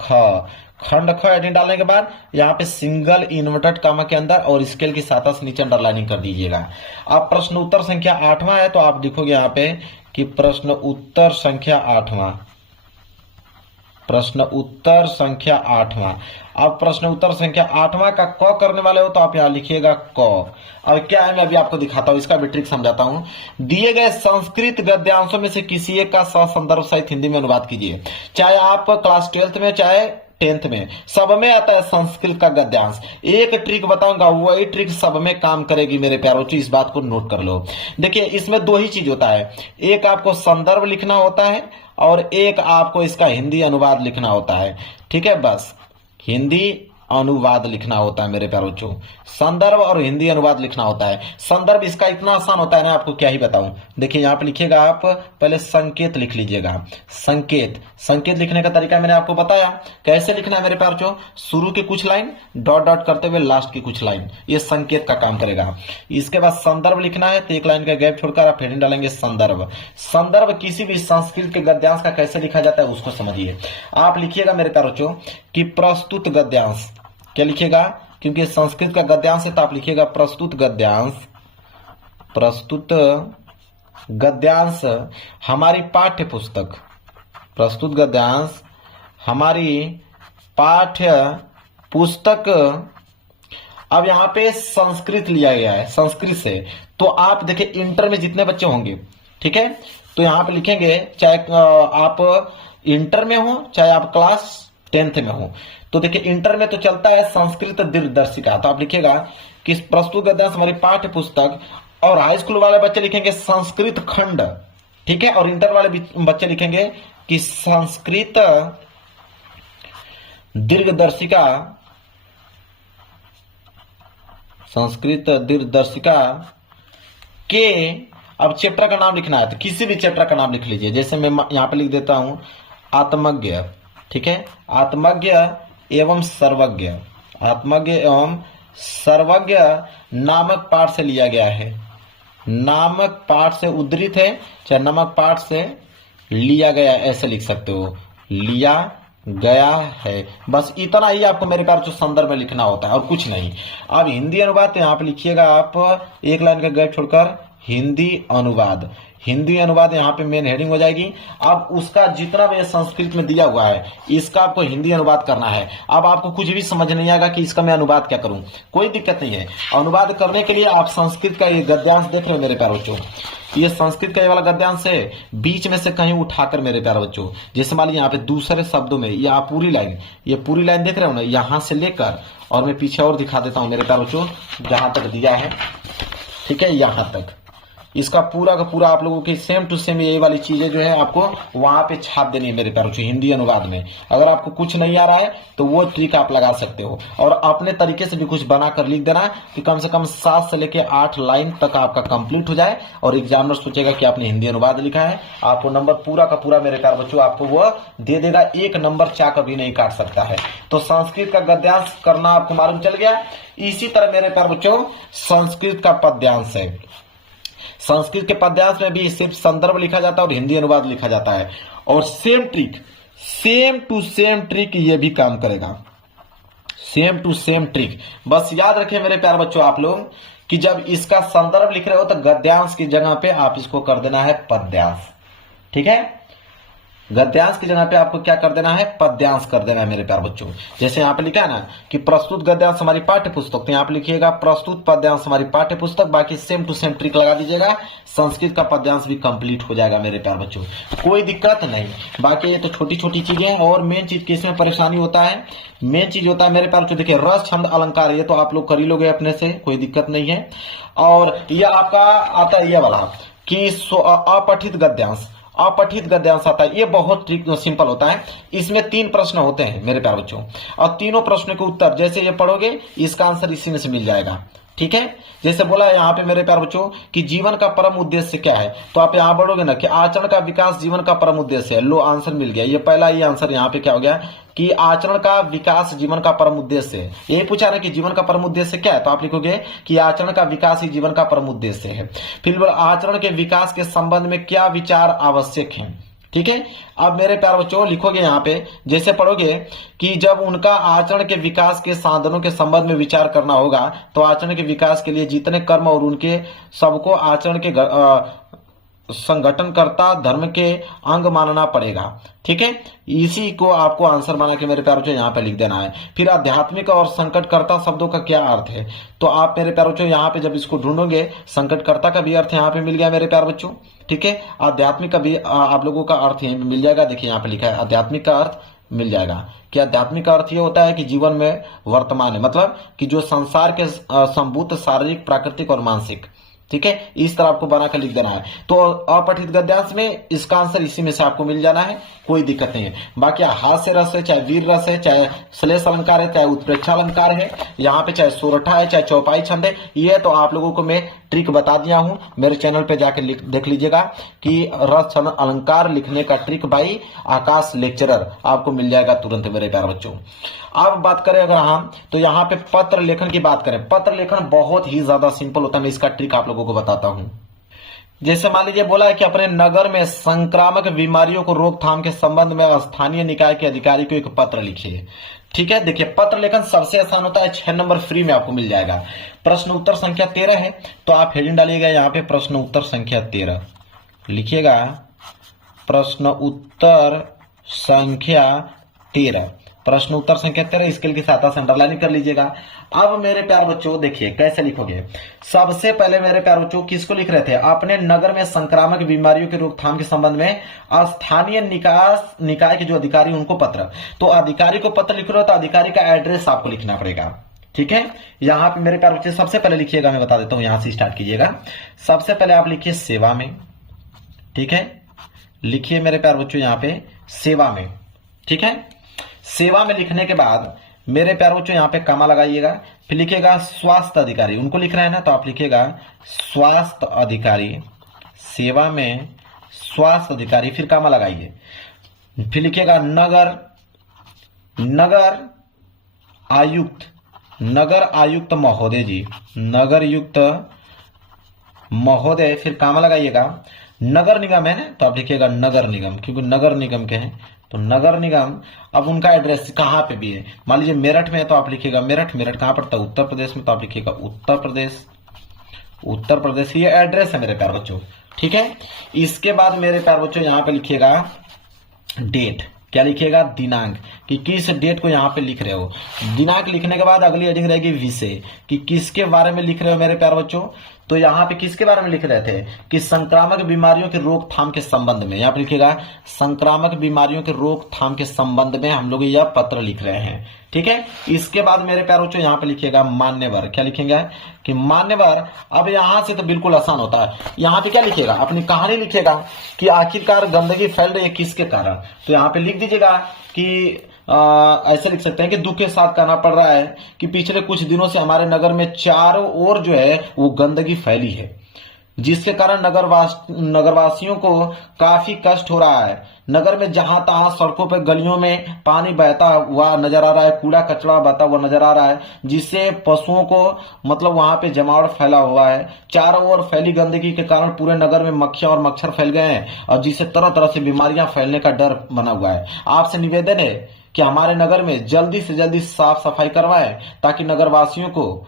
ख। खंड ख हेडिंग डालने के बाद यहाँ पे सिंगल इन्वर्टेड कामा के अंदर और स्केल की सहायता से नीचे अंडरलाइनिंग कर दीजिएगा। अब प्रश्न उत्तर संख्या 8वां है तो आप लिखोगे यहाँ पे कि प्रश्न उत्तर संख्या 8वां। प्रश्न उत्तर संख्या 8वां। अब प्रश्न उत्तर संख्या 8वां का क करने वाले हो तो आप यहां लिखिएगा क। अब क्या है मैं अभी आपको दिखाता हूं, इसका भी ट्रिक समझाता हूं। दिए गए संस्कृत गद्यांशों में से किसी एक का ससंदर्भ सहित हिंदी में अनुवाद कीजिए। चाहे आप क्लास 12th में चाहे 10th में, सब में आता है संस्कृत का गद्यांश। एक ट्रिक बताऊंगा, वही ट्रिक सब में काम करेगी मेरे प्यारों, इस बात को नोट कर लो। देखिए इसमें दो ही चीज होता है, एक आपको संदर्भ लिखना होता है और एक आपको इसका हिंदी अनुवाद लिखना होता है। ठीक है, बस हिंदी अनुवाद लिखना होता है मेरे प्यारों बच्चों, संदर्भ और हिंदी अनुवाद लिखना होता है। संदर्भ इसका इतना आसान होता है ना, आपको क्या ही बताऊं। देखिए यहाँ पे लिखिएगा, आप पहले संकेत लिख लीजिएगा। संकेत, संकेत लिखने का तरीका मैंने आपको बताया कैसे लिखना है मेरे प्यारों बच्चों। शुरू की कुछ लाइन डॉट डॉट करते हुए लास्ट की कुछ लाइन, ये संकेत का काम करेगा। इसके बाद संदर्भ लिखना है तो एक लाइन का गैप छोड़कर आप हेडिंग डालेंगे संदर्भ। संदर्भ किसी भी संस्कृत के गद्यांश का कैसे लिखा जाता है उसको समझिए। आप लिखिएगा मेरे प्यारों बच्चों कि प्रस्तुत गद्यांश, क्या लिखिएगा, क्योंकि संस्कृत का गद्यांश है तो आप लिखिएगा प्रस्तुत गद्यांश। प्रस्तुत गद्यांश हमारी पाठ्य पुस्तक, प्रस्तुत गद्यांश हमारी पाठ्य पुस्तक। अब यहां पे संस्कृत लिया गया है, संस्कृत से, तो आप देखिए इंटर में जितने बच्चे होंगे, ठीक है, तो यहां पे लिखेंगे चाहे आप इंटर में हो चाहे आप क्लास 10th में हो। तो देखिए इंटर में तो चलता है संस्कृत दीर्घदर्शिका, तो आप लिखिएगा कि प्रस्तुत गद्यांश हमारी पाठ्य पुस्तक, और हाई स्कूल वाले बच्चे लिखेंगे संस्कृत खंड, ठीक है, और इंटर वाले बच्चे लिखेंगे कि संस्कृत दीर्घदर्शिका, संस्कृत दीर्घदर्शिका के। अब चैप्टर का नाम लिखना है तो किसी भी चैप्टर का नाम लिख लीजिए, जैसे मैं यहां पे लिख देता हूं आत्मज्ञ, ठीक है, आत्मज्ञ एवं सर्वज्ञ, आत्मज्ञ एवं सर्वज्ञ नामक पाठ से लिया गया है, नामक पाठ से उद्धृत है, चाहे नामक पाठ से लिया गया, ऐसे लिख सकते हो, लिया गया है। बस इतना ही आपको मेरे प्यार जो संदर्भ में लिखना होता है और कुछ नहीं। अब हिंदी अनुवाद तो यहाँ पे लिखिएगा आप एक लाइन का गैप छोड़कर हिंदी अनुवाद। हिंदी अनुवाद यहाँ पे मेन हेडिंग हो जाएगी। अब उसका जितना भी संस्कृत में दिया हुआ है इसका आपको हिंदी अनुवाद करना है। अब आपको कुछ भी समझ नहीं आएगा कि इसका मैं अनुवाद क्या करूं, कोई दिक्कत नहीं है। अनुवाद करने के लिए आप संस्कृत का ये गद्यांश देख रहे हो मेरे प्यारे बच्चों, ये संस्कृत का ये वाला गद्यांश है, बीच में से कहीं उठाकर मेरे प्यारे बच्चों, जैसे मान लीजिए यहाँ पे दूसरे शब्दों में या पूरी लाइन, ये पूरी लाइन देख रहे हो ना, यहां से लेकर, और मैं पीछे और दिखा देता हूं मेरे प्यारे बच्चों, जहां तक दिया है, ठीक है, यहां तक, इसका पूरा का पूरा आप लोगों की सेम टू सेम यही वाली चीजें जो है आपको वहां पे छाप देनी है मेरे प्यारों से हिंदी अनुवाद में। अगर आपको कुछ नहीं आ रहा है तो वो ट्रिक आप लगा सकते हो और अपने तरीके से भी कुछ बना कर लिख देना कि कम से कम 7 से लेकर 8 लाइन तक आपका कंप्लीट हो जाए और एग्जामिनर सोचेगा कि आपने हिंदी अनुवाद लिखा है। आपको नंबर पूरा का पूरा मेरे प्यारे बच्चों आपको वो दे देगा, एक नंबर चा कभी नहीं काट सकता है। तो संस्कृत का गद्यांश करना आपको मालूम चल गया। इसी तरह मेरे प्यारे बच्चों संस्कृत का पद्यांश है। संस्कृत के पद्यांश में भी सिर्फ संदर्भ लिखा जाता है और हिंदी अनुवाद लिखा जाता है, और same trick, same to same trick ये भी काम करेगा, सेम टू सेम ट्रिक। बस याद रखें मेरे प्यारे बच्चों आप लोग कि जब इसका संदर्भ लिख रहे हो तो गद्यांश की जगह पे आप इसको कर देना है पद्यांश, ठीक है। गद्यांश की जगह पे आपको क्या कर देना है, पद्यांश कर देना है मेरे प्यारे बच्चों। जैसे यहाँ पे लिखा है ना कि प्रस्तुत गद्यांश हमारी पाठ्य पुस्तक, तो यहाँ पे लिखिएगा प्रस्तुत पद्यांश हमारी पाठ्य पुस्तक, बाकी सेम टू सेम ट्रिक लगा दीजिएगा, संस्कृत का पद्यांश भी कंप्लीट हो जाएगा मेरे प्यारे बच्चों, कोई दिक्कत नहीं। बाकी ये तो छोटी छोटी चीजें हैं, और मेन चीज किसमें परेशानी होता है, मेन चीज होता है मेरे प्यारे बच्चों, देखिए रस छंद अलंकार, ये तो आप लोग कर ही लोगे अपने से, कोई दिक्कत नहीं है। और ये आपका आता है ये वाला कि अपठित गद्यांश, अपठित गद्यांश आता है, ये बहुत ट्रिक सिंपल होता है। इसमें 3 प्रश्न होते हैं मेरे प्यारे बच्चों, और तीनों प्रश्नों के उत्तर जैसे ये पढ़ोगे इसका आंसर इसी में से मिल जाएगा। ठीक है। जैसे बोला है यहाँ पे मेरे प्यारे बच्चों कि जीवन का परम उद्देश्य क्या है, तो आप यहाँ बढ़ोगे ना कि आचरण का विकास जीवन का परम उद्देश्य है। लो आंसर मिल गया, ये पहला ही आंसर यहाँ पे क्या हो गया कि आचरण का विकास जीवन का परम उद्देश्य है। यही पूछा ना कि जीवन का परम उद्देश्य क्या है, तो आप लिखोगे कि आचरण का विकास ही जीवन का परम उद्देश्य है। फिर आचरण के विकास के संबंध में क्या विचार आवश्यक है। ठीक है। अब मेरे प्यारे बच्चों लिखोगे यहाँ पे, जैसे पढ़ोगे कि जब उनका आचरण के विकास के साधनों के संबंध में विचार करना होगा, तो आचरण के विकास के लिए जितने कर्म और उनके सबको आचरण के संगठनकर्ता धर्म के अंग मानना पड़ेगा। ठीक है। इसी को आपको आंसर बना के मेरे प्यारे बच्चों यहाँ पे लिख देना है। फिर आध्यात्मिक और संकटकर्ता शब्दों का क्या अर्थ है, तो आप मेरे प्यारे बच्चों यहाँ पे जब इसको ढूंढोगे, संकटकर्ता का भी अर्थ यहाँ पे मिल गया मेरे प्यारे बच्चों। ठीक है। आध्यात्मिक का भी आप लोगों का अर्थ यहीं मिल जाएगा। देखिए यहाँ पे लिखा है आध्यात्मिक का अर्थ मिल जाएगा कि आध्यात्मिक का अर्थ ये होता है कि जीवन में वर्तमान है, मतलब कि जो संसार के संभूत शारीरिक, प्राकृतिक और मानसिक। ठीक है। इस तरह आपको बना कर लिख देना है। तो अपठित गद्यांश में इसका आंसर इसी में से आपको मिल जाना है, कोई दिक्कत नहीं है। बाकी हास्य रस है, चाहे वीर रस है, चाहे श्लेष अलंकार है, चाहे उत्प्रेक्षा अलंकार है, यहाँ पे चाहे सोरठा है, चाहे चौपाई छंद है, ये तो आप लोगों को मैं ट्रिक बता दिया हूं। मेरे चैनल पे जाके देख लीजिएगा कि रस छंद अलंकार लिखने का ट्रिक बाई आकाश लेक्चरर आपको मिल जाएगा तुरंत मेरे प्यारे बच्चों। अब बात करें अगर हम, तो यहाँ पे पत्र लेखन की बात करें, पत्र लेखन बहुत ही ज्यादा सिंपल होता है। मैं इसका ट्रिक आप लोगों को बताता हूं। जैसे मान लीजिए बोला है कि अपने नगर में संक्रामक बीमारियों को रोकथाम के संबंध में स्थानीय निकाय के अधिकारी को एक पत्र लिखिए। ठीक है। देखिए पत्र लेखन सबसे आसान होता है, 6 नंबर फ्री में आपको मिल जाएगा। प्रश्न उत्तर संख्या 13 है, तो आप हेडिंग डालिएगा यहाँ पे प्रश्न उत्तर संख्या 13 लिखिएगा, प्रश्न उत्तर संख्या 13, प्रश्न उत्तर संख्या 13 स्केल की सहायता से अंडरलाइन कर लीजिएगा। अब मेरे प्यारे बच्चों देखिए कैसे लिखोगे। सबसे पहले मेरे प्यारे बच्चों किसको लिख रहे थे, अपने नगर में संक्रामक बीमारियों की रोकथाम के संबंध में स्थानीय निकाय के जो अधिकारी उनको पत्र, तो अधिकारी को पत्र लिख रहे हो तो अधिकारी का एड्रेस आपको लिखना पड़ेगा। ठीक है। यहाँ पे मेरे प्यारे बच्चे सबसे पहले लिखिएगा, मैं बता देता हूं, यहां से स्टार्ट कीजिएगा। सबसे पहले आप लिखिए सेवा में। ठीक है। लिखिए मेरे प्यारे बच्चों यहाँ पे सेवा में। ठीक है। सेवा में लिखने के बाद मेरे प्यारे बच्चों यहाँ पे कमा लगाइएगा, फिर लिखिएगा स्वास्थ्य अधिकारी, उनको लिख रहे हैं ना, तो आप लिखिएगा स्वास्थ्य अधिकारी, सेवा में स्वास्थ्य अधिकारी, फिर कमा लगाइए, फिर लिखिएगा नगर आयुक्त, नगर आयुक्त महोदय जी, नगर युक्त महोदय, फिर कमा लगाइएगा। नगर निगम है ना, तो आप लिखिएगा नगर निगम, क्योंकि नगर निगम के हैं, तो नगर निगम। अब उनका एड्रेस कहां पे भी है, मान लीजिए मेरठ में है तो आप लिखिएगा मेरठ, मेरठ कहां पड़ता है, उत्तर प्रदेश में, तो आप लिखिएगा उत्तर प्रदेश, उत्तर प्रदेश, ये एड्रेस है मेरे प्यारे बच्चों। ठीक है। इसके बाद मेरे प्यारे बच्चों यहाँ पे लिखिएगा डेट, क्या लिखिएगा, दिनांक, कि किस डेट को यहाँ पे लिख रहे हो। दिनांक लिखने के बाद अगली हेडिंग रहेगी विषय, कि किसके बारे में लिख रहे हो मेरे प्यारे बच्चों, तो यहाँ पे किसके बारे में लिख रहे थे कि संक्रामक बीमारियों के रोकथाम के संबंध में, यहाँ पे लिखिएगा संक्रामक बीमारियों के रोकथाम के संबंध में हम लोग यह पत्र लिख रहे हैं। ठीक है। इसके बाद मेरे प्यारे बच्चों यहाँ पे लिखिएगा मान्यवर, क्या लिखेंगे कि मान्यवर। अब यहाँ से तो बिल्कुल आसान होता है, यहाँ पे क्या लिखिएगा, अपनी कहानी लिखिएगा कि आखिरकार गंदगी फैल रही है किसके कारण, तो यहाँ पे लिख दीजिएगा कि ऐसे लिख सकते हैं कि दुख के साथ कहना पड़ रहा है कि पिछले कुछ दिनों से हमारे नगर में चारों ओर जो है वो गंदगी फैली है, जिसके कारण नगरवासियों को काफी कष्ट हो रहा है। नगर में जहां तहां सड़कों पर गलियों में पानी बहता हुआ नजर आ रहा है, कूड़ा कचरा बहता हुआ नजर आ रहा है, जिससे पशुओं को मतलब वहां पे जमावट फैला हुआ है। चारों ओर फैली गंदगी के कारण पूरे नगर में मक्खियां और मच्छर फैल गए हैं और जिससे तरह तरह से बीमारियां फैलने का डर बना हुआ है। आपसे निवेदन है कि हमारे नगर में जल्दी से जल्दी साफ सफाई करवाएं ताकि नगरवासियों को,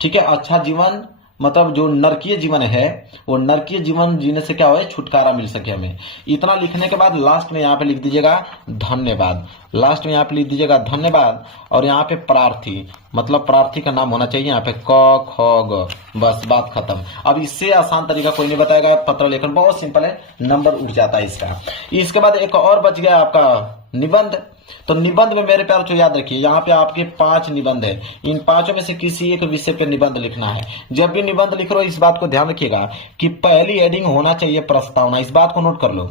ठीक है, अच्छा जीवन, मतलब जो नरकीय जीवन है वो नरकीय जीवन जीने से क्या हो, छुटकारा मिल सके हमें। इतना लिखने के बाद लास्ट में यहाँ पे लिख दीजिएगा धन्यवाद, लास्ट में यहाँ पे लिख दीजिएगा धन्यवाद, और यहाँ पे प्रार्थी, मतलब प्रार्थी का नाम होना चाहिए यहाँ पे क ख ग, बस बात खत्म। अब इससे आसान तरीका कोई नहीं बताएगा, पत्र लेखन बहुत सिंपल है, नंबर उठ जाता है इसका। इसके बाद एक और बच गया आपका निबंध। तो निबंध में मेरे प्यारे याद रखिए, यहाँ पे आपके 5 निबंध है, इन 5 में से किसी एक विषय पे निबंध लिखना है। जब भी निबंध लिख रहे हो इस बात को ध्यान रखिएगा कि पहली हेडिंग होना चाहिए प्रस्तावना, इस बात को नोट कर लो,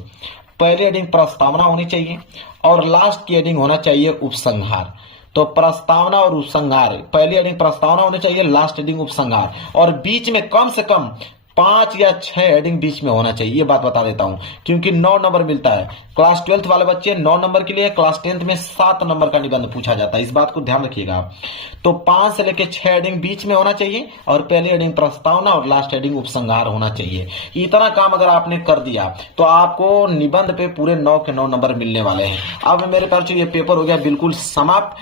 पहली हेडिंग प्रस्तावना होनी चाहिए और लास्ट की हेडिंग होना चाहिए उपसंहार। तो प्रस्तावना और उपसंहार, पहली हेडिंग प्रस्तावना होनी चाहिए, लास्ट हेडिंग उपसंहार, और बीच में कम से कम 5 या 6 हेडिंग बीच में होना चाहिए। ये बात बता देता हूं, क्योंकि 9 नंबर मिलता है। क्लास 12 वाले बच्चे 9 नंबर के लिए, क्लास 10th में 7 नंबर का निबंध पूछा जाता है, इस बात को ध्यान रखिएगा। तो 5 से लेकर 6 हेडिंग बीच में होना चाहिए, और पहली हेडिंग प्रस्तावना और लास्ट हेडिंग उपसंहार होना चाहिए। इतना काम अगर आपने कर दिया तो आपको निबंध पे पूरे 9 के 9 नंबर मिलने वाले हैं। अब मेरे पास ये पेपर हो गया बिल्कुल समाप्त।